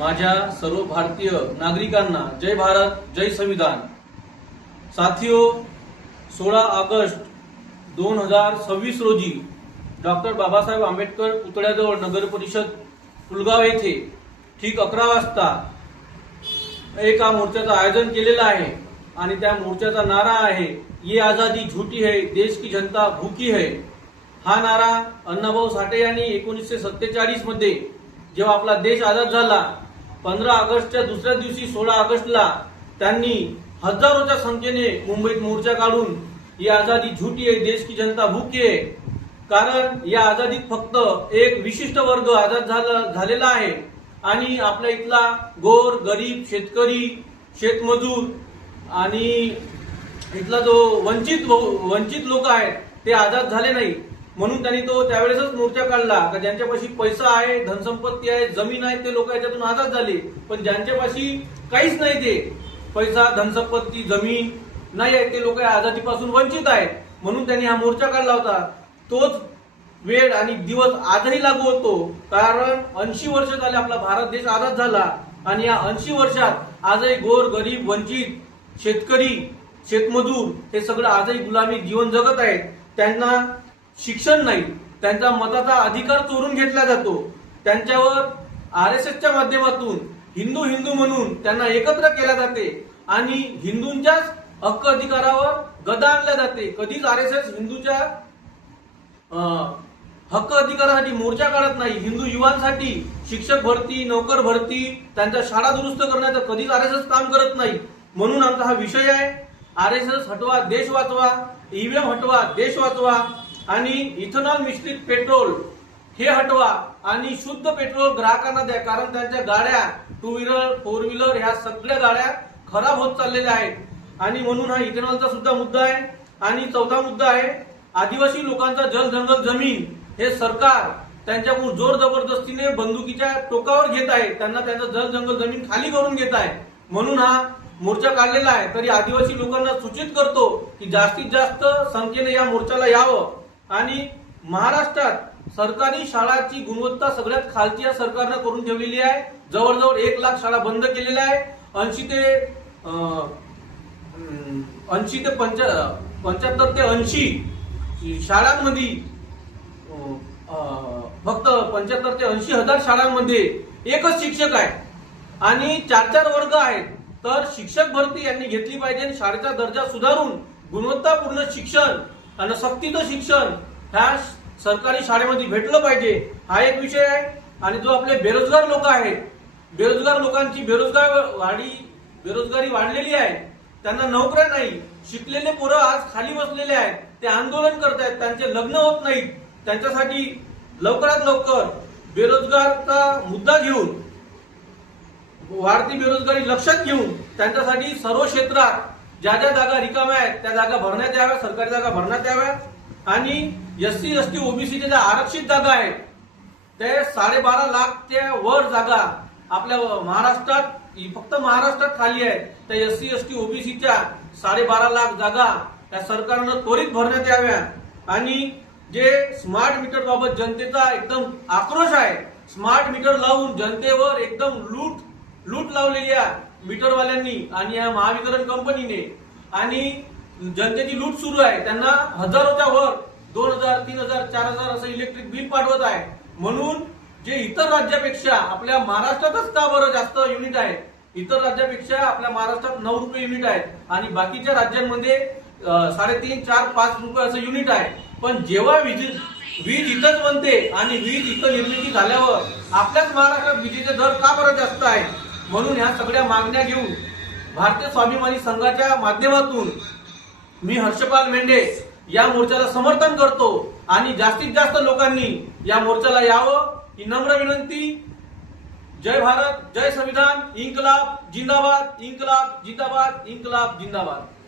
माझ्या सर्व भारतीय नागरिकांना जय भारत जय संविधान। साथियों, 16 ऑगस्ट 2026 रोजी डॉक्टर बाबासाहेब आंबेडकर पुतळ्याजवळ नगर परिषद पुलगाव येथे ठीक 11 वाजता एका मोर्चाचं आयोजन केलेलं आहे आणि त्या मोर्चाचा नारा आहे, ये आजादी झूठी है, देश की जनता भूकी है। हा नारा अण्णाभाऊ साठे यांनी 1947 मध्ये जेव्हा आपला देश आजाद झाला 15 ऑगस्टच्या दुसऱ्या दिवशी 16 ऑगस्टला त्यांनी हजारोच्या संख्येने मुंबईत मोर्चा काढून ये आजादी झूठी है, देश की जनता भूकी है। कारण या आजादीत फक्त एक विशिष्ट वर्ग आजाद झालेला आहे आणि आपल्या इथला गोर गरीब शेतकरी शेतमजूर आणि इथला जो वंचित लोक आहेत ते आजाद झाले नाही। म्हणून त्यांनी तो त्यावेळेसच मोर्चा काढला का ज्यांच्यापाशी पैसा आहे, धनसंपत्ती आहे, जमीन आहे ते लोक याच्यातून आजाद झाले, पण ज्यांच्यापाशी काहीच नाही, ते पैसा धनसंपत्ती जमीन नाही आहे ते लोक आजादीपासून वंचित आहेत। म्हणून त्यांनी हा मोर्चा काढला होता। तोच वेळ आणि दिवस आजही लागू होतो, कारण 80 वर्ष झाले आपला भारत देश आजाद झाला आणि या 80 वर्षात आजही गोर गरीब वंचित शेतकरी शेतमजूर हे सगळं आजही गुलामी जीवन जगत आहेत। त्यांना शिक्षण नाही, त्यांचा मताचा अधिकार चोरून घेतला जातो, त्यांच्यावर आरएसएसच्या माध्यमातून हिंदू म्हणून त्यांना एकत्र केल्या जाते आणि हिंदूंच्याच हक्क अधिकारावर गदा आणल्या जाते। कधीच आरएसएस हिंदूच्या हक्क अधिकारासाठी मोर्चा काढत नाही। हिंदू युवांसाठी शिक्षक भरती, नोकर भरती, त्यांच्या शाळा दुरुस्त करण्याचं कधीच आरएसएस काम करत नाही। म्हणून आमचा हा विषय आहे, आरएसएस हटवा देश वाचवा, ईव्हीएम हटवा देश वाचवा आणि इथेनॉल मिश्रित पेट्रोल हे हटवा आणि शुद्ध पेट्रोल ग्राहकांना द्या, कारण त्यांच्या गाड्या 2 व्हीलर 4 व्हीलर ह्या सगळ्या गाड्या खराब होत चाललेल्या आहेत आणि म्हणून हा इथेनॉलचा सुद्धा मुद्दा आहे। आणि चौथा मुद्दा आहे, आदिवासी लोकांचा जल जमीन हे सरकार त्यांच्याकडून जोर जबरदस्तीने बंदुकीच्या टोकावर घेत आहे, त्यांना त्यांचं जमीन खाली करून घेत आहे। म्हणून हा मोर्चा काढलेला आहे। तरी आदिवासी लोकांना सूचित करतो की जास्तीत जास्त संख्येने या मोर्चाला यावं आणि महाराष्ट्रात सरकारी शाळांची गुणवत्ता सगळ्यात खालची या सरकारनं करून ठेवलेली आहे। जवळजवळ 1 लाख शाळा बंद केलेल्या आहे। 80 ते 75 ते 80 शाळांमध्ये फक्त 75 ते 80 हजार शाळांमध्ये एकच शिक्षक आहे आणि 4 वर्ग आहेत। तर शिक्षक भरती यांनी घेतली पाहिजे, शाळेचा दर्जा सुधारून गुणवत्तापूर्ण शिक्षण आणि सक्तीचं शिक्षण ह्या सरकारी शाळेमध्ये भेटलं पाहिजे, हा एक विषय आहे। आणि जो आपले बेरोजगार लोक आहेत, बेरोजगार लोकांची बेरोजगारी वाढलेली आहे, त्यांना नोकऱ्या नाही, शिकलेले पोरं आज खाली बसलेले आहेत, ते आंदोलन करत आहेत, त्यांचे लग्न होत नाहीत, त्यांच्यासाठी लवकरात लवकर बेरोजगारचा मुद्दा घेऊन वाढती बेरोजगारी लक्षात घेऊन त्यांच्यासाठी सर्व क्षेत्रात ज्या जागा रिकाम्या आहेत त्या जागा भरण्यात याव्या, सरकारी जागा भरण्यात याव्या आणि एससी एसटी ओबीसीच्या ज्या आरक्षित जागा आहेत ते 12.5 लाखच्या वर जागा आपल्या महाराष्ट्रात फक्त महाराष्ट्रात खाली आहेत। त्या एससी एसटी ओबीसीच्या 12.5 लाख जागा त्या सरकारनं त्वरित भरण्यात याव्या। आणि जे स्मार्ट मीटर बाबत जनतेचा एकदम आक्रोश आहे, स्मार्ट मीटर लावून जनतेवर एकदम लूट लावलेली आहे मीटरवाल्यांनी आणि या महावितरण कंपनीने आणि जनतेची लूट सुरू आहे। त्यांना हजारोच्या वर 2000 3000 4000 असं इलेक्ट्रिक बिल पाठवत आहे। म्हणून जे इतर राज्यापेक्षा आपल्या महाराष्ट्रातच का बरं जास्त युनिट आहे, इतर राज्यापेक्षा आपल्या महाराष्ट्रात 9 रुपये युनिट आहे आणि बाकीच्या राज्यांमध्ये 3.5 4 5 रुपये असं युनिट आहे। पण जेव्हा वीज इथंच बनते आणि वीज इथं निर्मिती झाल्यावर आपल्याच महाराष्ट्रात विजेचे दर का बरं जास्त आहे। म्हणून ह्या सगळ्या मागण्या घेऊन भारतीय स्वाभिमानी संघाच्या माध्यमातून मी हर्षपाल मेंढे या मोर्चाला समर्थन करतो आणि जास्तीत जास्त लोकांनी या मोर्चाला यावं ही नम्र विनंती। जय भारत जय संविधान, इन्कलाब जिंदाबाद, इन्कलाब जिंदाबाद, इन्कलाब जिंदाबाद।